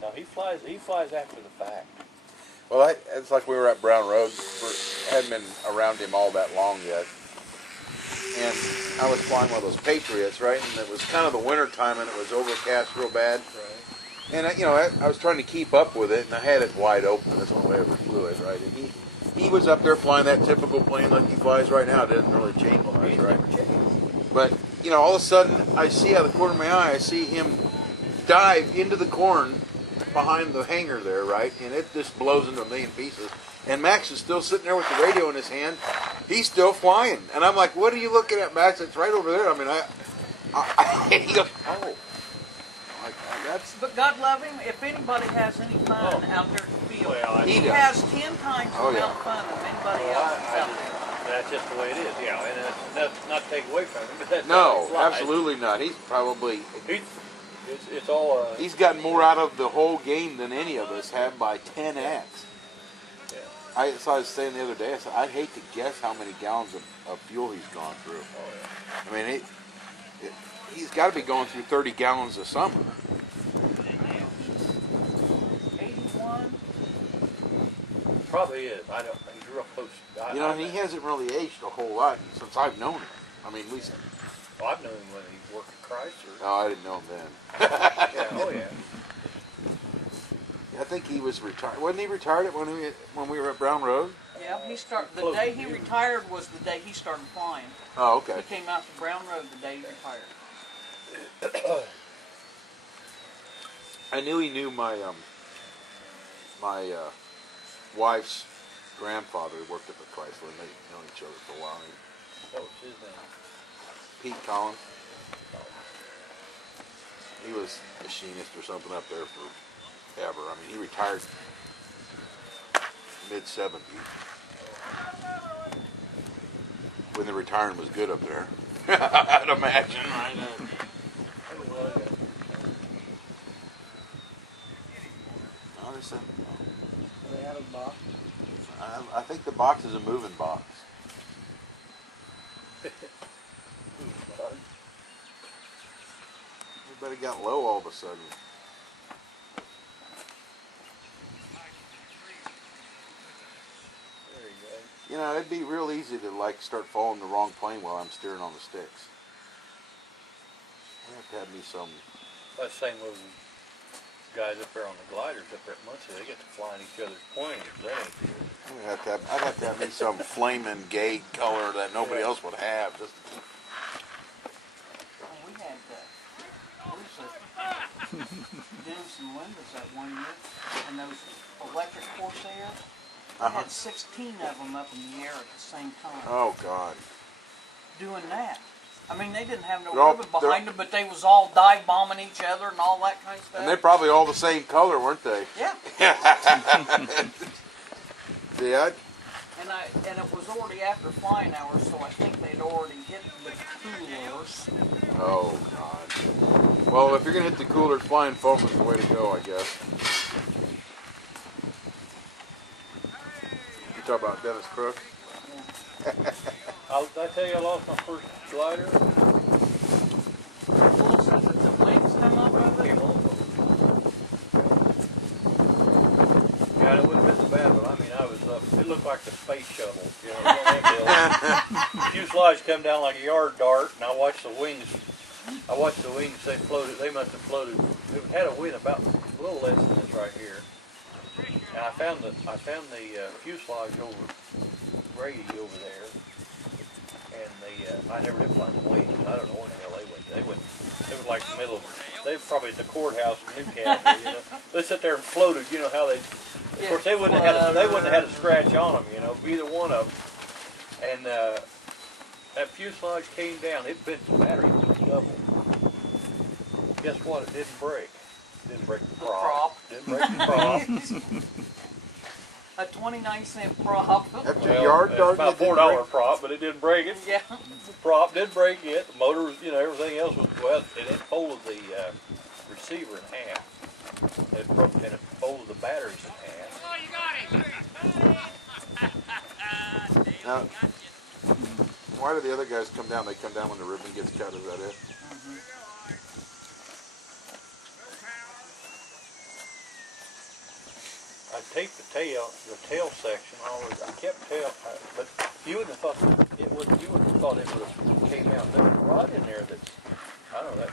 No, he flies after the fact. Well, it's like we were at Brown Road. Hadn't been around him all that long yet. And I was flying one of those Patriots, right? And it was kind of the winter time, and it was overcast real bad. Right. And I was trying to keep up with it, and I had it wide open. That's the only way I ever flew it, right? And he was up there flying that typical plane like he flies right now. It didn't really change much, right? But all of a sudden, I see out of the corner of my eye, I see him dive into the corn behind the hangar there, right? And it just blows into a million pieces. And Max is still sitting there with the radio in his hand. He's still flying. And I'm like, what are you looking at, Max? It's right over there. I mean, he goes, oh. But God love him, if anybody has any fun out there at the field, he does. has 10 times the amount of fun of anybody else out there. That's just the way it is, yeah. And that's not to take away from him, but that's no, absolutely not. He's probably... It's all... he's gotten more out of the whole game than any of us have by 10x. Yeah. I was saying the other day, I said, I'd hate to guess how many gallons of fuel he's gone through. Oh, yeah. I mean, he's got to be going through 30 gallons a summer. 81? Probably is. I don't. He's real close. He hasn't really aged a whole lot since I've known him. I mean, at least... Well, I've known him when he worked at Chrysler. No, I didn't know him then. Yeah, oh yeah. I think he was retired. Wasn't he retired when we were at Brown Road? Yeah, the day he retired was the day he started flying. Oh, okay. He came out to Brown Road the day he retired. I knew he knew my wife's grandfather worked up at Chrysler, and they've known each other for a while. What was his name? Pete Collins. He was a machinist or something up there forever. I mean, he retired mid-70s. When the retiring was good up there. I'd imagine. I know. They had a box. I think the box is a moving box. Everybody got low all of a sudden. There you go. It'd be real easy to start following the wrong plane while I'm steering on the sticks. I have to have me some. That's the same with guys up there on the gliders up there at Muncie. They get to fly in each other's planes. I'd have to have me some flaming gay color that nobody else would have. Just We had Dennis and Linda's that one year, and those electric Corsairs. I had 16 of them up in the air at the same time. Oh God! Doing that. I mean, they didn't have no They're ribbon behind them, but they was all dive bombing each other and all that kind of stuff. And they're probably all the same color, weren't they? Yeah. Yeah. And it was already after flying hours, so I think they'd already hit the coolers. Oh God. Well, if you're gonna hit the coolers, flying foam is the way to go, I guess. You talk about Dennis Crook. Yeah. Did I tell you I lost my first glider? Well, says that the wings come up of it. Yeah, it wouldn't have been so bad, but I mean, I was up. It looked like the space shuttle. One of them deals. Fuselage come down like a yard dart, and I watched the wings. They floated. They must have floated. It had a wind about a little less than this right here. And I found the fuselage over Grady over there. And I never did find the wings. I don't know where the hell they went. It was like the middle of, they were probably at the courthouse in Newcastle, They sit there and floated, how they, of course they wouldn't have had a scratch on them, either one of them. And that fuselage came down. It bent the battery was double. Guess what? It didn't break. It didn't break the prop. Didn't break the prop. A 29-cent prop. After yard dart, about $4 prop, but it didn't break it. Yeah. The prop did break it. The motor was, everything else was, and it folded the receiver in half. And it folded the batteries in half. Oh, you got it! Now, why do the other guys come down? They come down when the ribbon gets cut, is that it? taped the tail section. I kept but you wouldn't have thought it would have came out. There's a rod in there that's, I don't know, that